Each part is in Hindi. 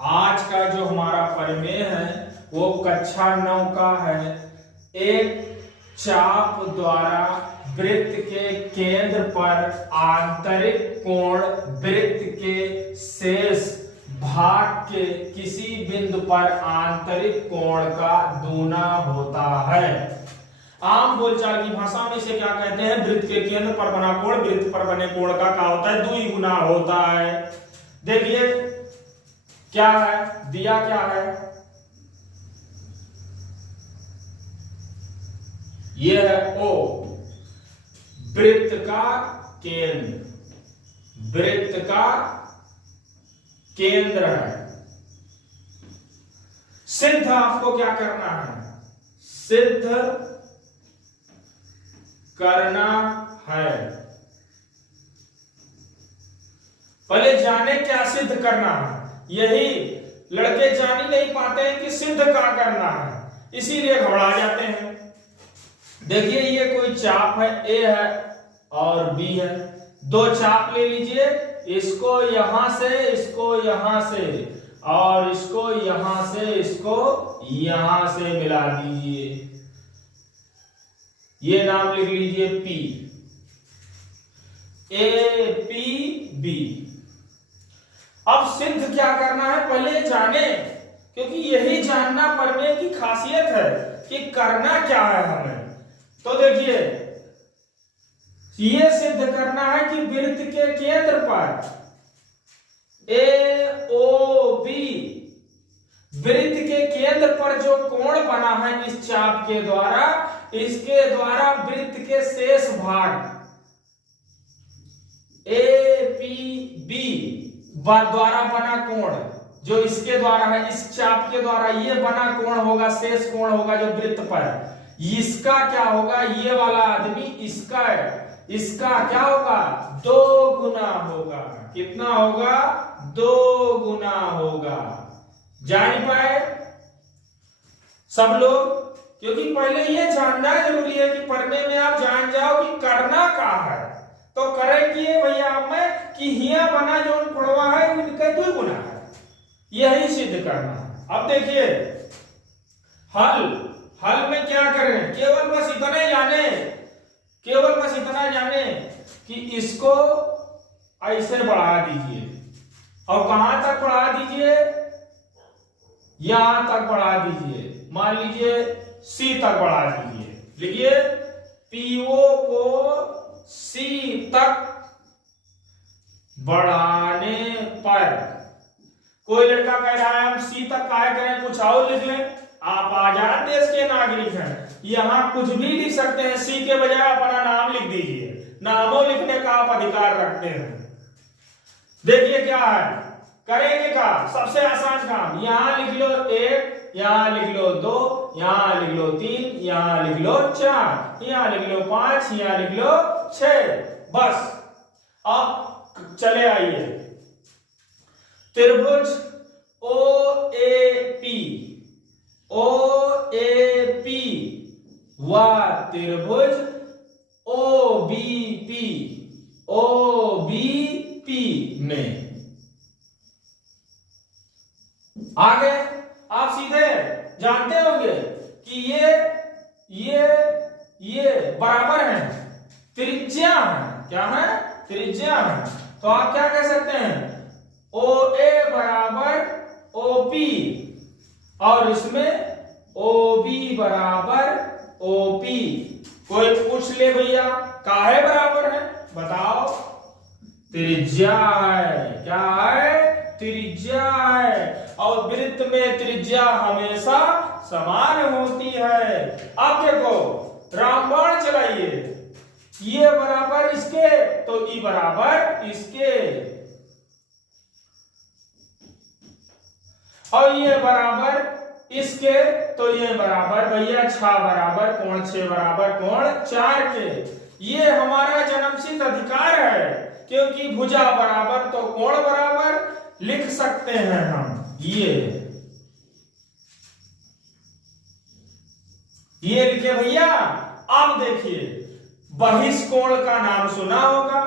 आज का जो हमारा प्रमेय है वो कक्षा 9 का है। एक चाप द्वारा वृत्त के केंद्र पर आंतरिक कोण वृत्त के शेष भाग के किसी बिंदु पर आंतरिक कोण का दूना होता है। आम बोलचाल की भाषा में इसे क्या कहते हैं? वृत्त के केंद्र पर बना कोण वृत्त पर बने कोण का क्या होता है? दुई गुना होता है। देखिए क्या है, दिया क्या है? यह है O, वृत्त का केंद्र, वृत्त का केंद्र है। सिद्ध आपको क्या करना है? सिद्ध करना है। पहले जाने क्या सिद्ध करना है। यही लड़के जान ही नहीं पाते हैं कि सिद्ध क्या करना है, इसीलिए घबरा जाते हैं। देखिए ये कोई चाप है, A है और B है। दो चाप ले लीजिए, इसको यहां से, इसको यहां से, और इसको यहां से, इसको यहां से मिला दीजिए। ये नाम लिख लीजिए P, APB। अब सिद्ध क्या करना है? पहले जाने, क्योंकि यही जानना प्रमेय की खासियत है कि करना क्या है हमें। तो देखिए ये सिद्ध करना है कि वृत्त के केंद्र पर AOB, वृत्त के केंद्र पर जो कोण बना है इस चाप के द्वारा, इसके द्वारा वृत्त के शेष भाग APB द्वारा बना कोण, जो इसके द्वारा है, इस चाप के द्वारा ये बना कोण होगा, शेष कोण होगा जो वृत्त पर, इसका क्या होगा? ये वाला आदमी इसका क्या होगा? 2 गुना होगा। कितना होगा? 2 गुना होगा। जान पाए सब लोग? क्योंकि पहले ये जानना जरूरी है कि प्रमेय में आप जान जाओ कि करना क्या है। तो करे कि भैया में कि हिया बना जो पड़वा है उनका 2 गुना है, यही सिद्ध करना है। अब देखिए हल में क्या करें? केवल बस इतना जाने कि इसको ऐसे बढ़ा दीजिए, और कहां तक बढ़ा दीजिए? यहां तक बढ़ा दीजिए। मान लीजिए C तक बढ़ा दीजिए। लिखिए PO को C तक बढ़ाने पर, कोई लड़का कह रहा है हम C तक काय करें, कुछ और लिख लें। आप आजाद देश के नागरिक हैं, यहां कुछ भी लिख सकते हैं। C के बजाय अपना नाम लिख दीजिए, नामों लिखने का आप अधिकार रखते हैं। देखिए क्या है, करेंगे क्या? सबसे आसान काम, यहां लिख लो 1, यहां लिख लो 2, यहां लिख लो 3, यहां लिख लो 4, यहां लिख लो 5, यहां लिख लो 6। बस अब चले आइए, त्रिभुज OAP व त्रिभुज OBP में आगे आप सीधे जानते होंगे कि ये बराबर है, त्रिज्या है। क्या है? त्रिज्या है। तो आप क्या कह सकते हैं? OA बराबर OP, और इसमें OB बराबर OP। कोई पूछ ले भैया काहे बराबर है? बताओ। त्रिज्या है। क्या है? त्रिज्या है। और वृत्त में त्रिज्या हमेशा समान होती है। अब देखो रामबाण चलाइए, ये बराबर इसके तो ई बराबर इसके, और ये बराबर इसके तो ये बराबर भैया 6 बराबर कोण 6 बराबर कोण 4 के। ये हमारा जन्मसिद्ध अधिकार है, क्योंकि भुजा बराबर तो कोण बराबर लिख सकते हैं हम। ये लिखे भैया। अब देखिए बहिष्कोण का नाम सुना होगा,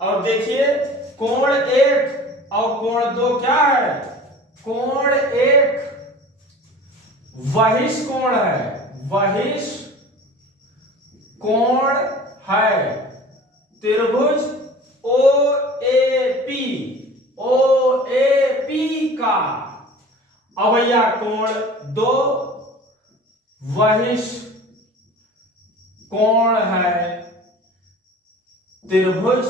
और देखिए कोण 1 और कोण 2 क्या है? कोण एक वहिष कोण है, वहिष कोण है। त्रिभुज OAP, OAP का। अब भैया कोण दो वहिष कोण है त्रिभुज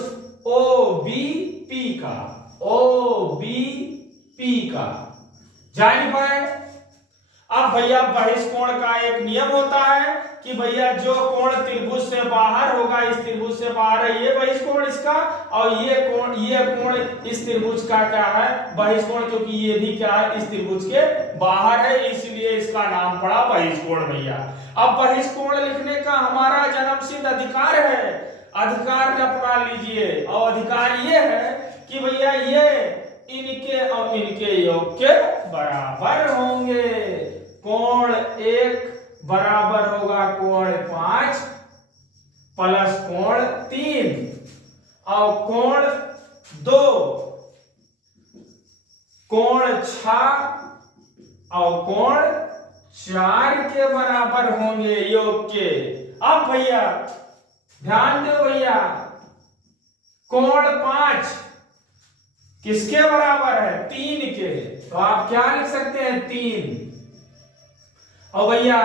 OBP का, OBP का। जान पाए। अब भैया बहिष कोण का एक नियम होता है कि भैया जो कोण त्रिभुज से बाहर होगा, इस त्रिभुज से बाहर है, ये बहिष कोण इसका, और ये कोण इस त्रिभुज का क्या है, बहिष कोण, क्योंकि ये भी क्या है, इस त्रिभुज के बाहर है, इसलिए इसका नाम पड़ा बहिष कोण भैया। अब बहिष कोण लिखने का हमारा जन्मसिद्ध अधिकार है, अधिकार अपना लीजिए, और अधिकार ये है कि भैया ये इनके और इनके योग के बराबर होंगे। कोण एक बराबर होगा कोण 5 प्लस कोण 3, और कोण 2 कोण 6 और कोण 4 के बराबर होंगे योग के। अब भैया ध्यान दो भैया, कोण 5 किसके बराबर है, 3 के, तो आप क्या लिख सकते हैं, 3। और भैया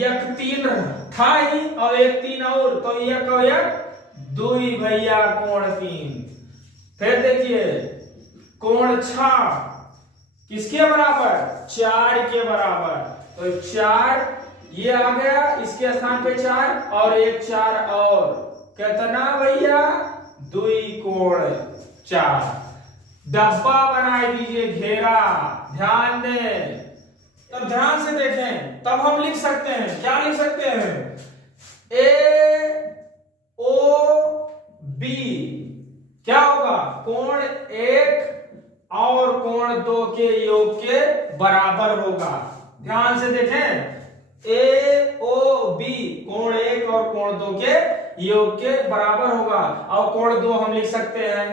एक 3 था ही और एक 3 और, तो एक और एक 2 भैया कोण 3। फिर देखिए कोण 6 किसके बराबर, 4 के बराबर, तो 4 ये आ गया, इसके स्थान पे 4 और एक 4 और, कितना भैया, 2 कोण 4। डब्बा बनाए दीजिए घेरा, ध्यान दें, तब ध्यान से देखें, तब हम लिख सकते हैं, क्या लिख सकते हैं, AOB क्या होगा, कोण 1 और कोण 2 के योग के बराबर होगा। ध्यान से देखें, AOB कोण 1 और कोण 2 के योग के बराबर होगा, और कोण 2 हम लिख सकते हैं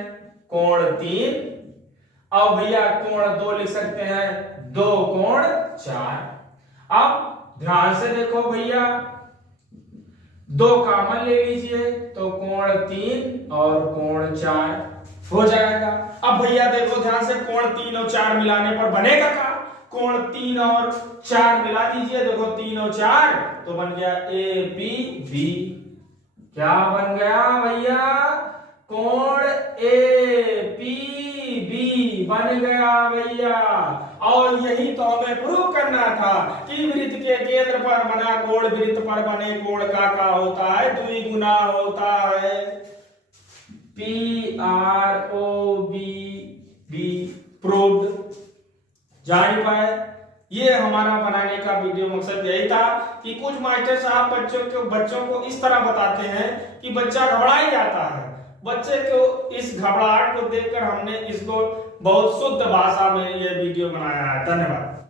कोण 3, और भैया कोण 2 लिख सकते हैं 2 कोण 4। अब ध्यान से देखो भैया, 2 कॉमन ले लीजिए, तो कोण 3 और कोण 4 हो जाएगा। अब भैया देखो ध्यान से, कोण 3 और 4 मिलाने पर बनेगा क्या, कोण 3 और 4 मिला दीजिए, देखो 3 और 4 तो बन गया ABB। क्या बन गया भैया, कोण ABB बन गया भैया। और यही तो हमें प्रूव करना था कि वृत्त के केंद्र पर बना कोण वृत्त पर बने कोण का होता है, 2 गुना होता है। PROVB proved. जान पाए, ये हमारा बनाने का वीडियो मकसद यही था कि कुछ मास्टर साहब बच्चों को इस तरह बताते हैं कि बच्चा घबरा ही जाता है। बच्चे को इस घबराहट को देखकर हमने इसको बहुत शुद्ध भाषा में ये वीडियो बनाया है। धन्यवाद।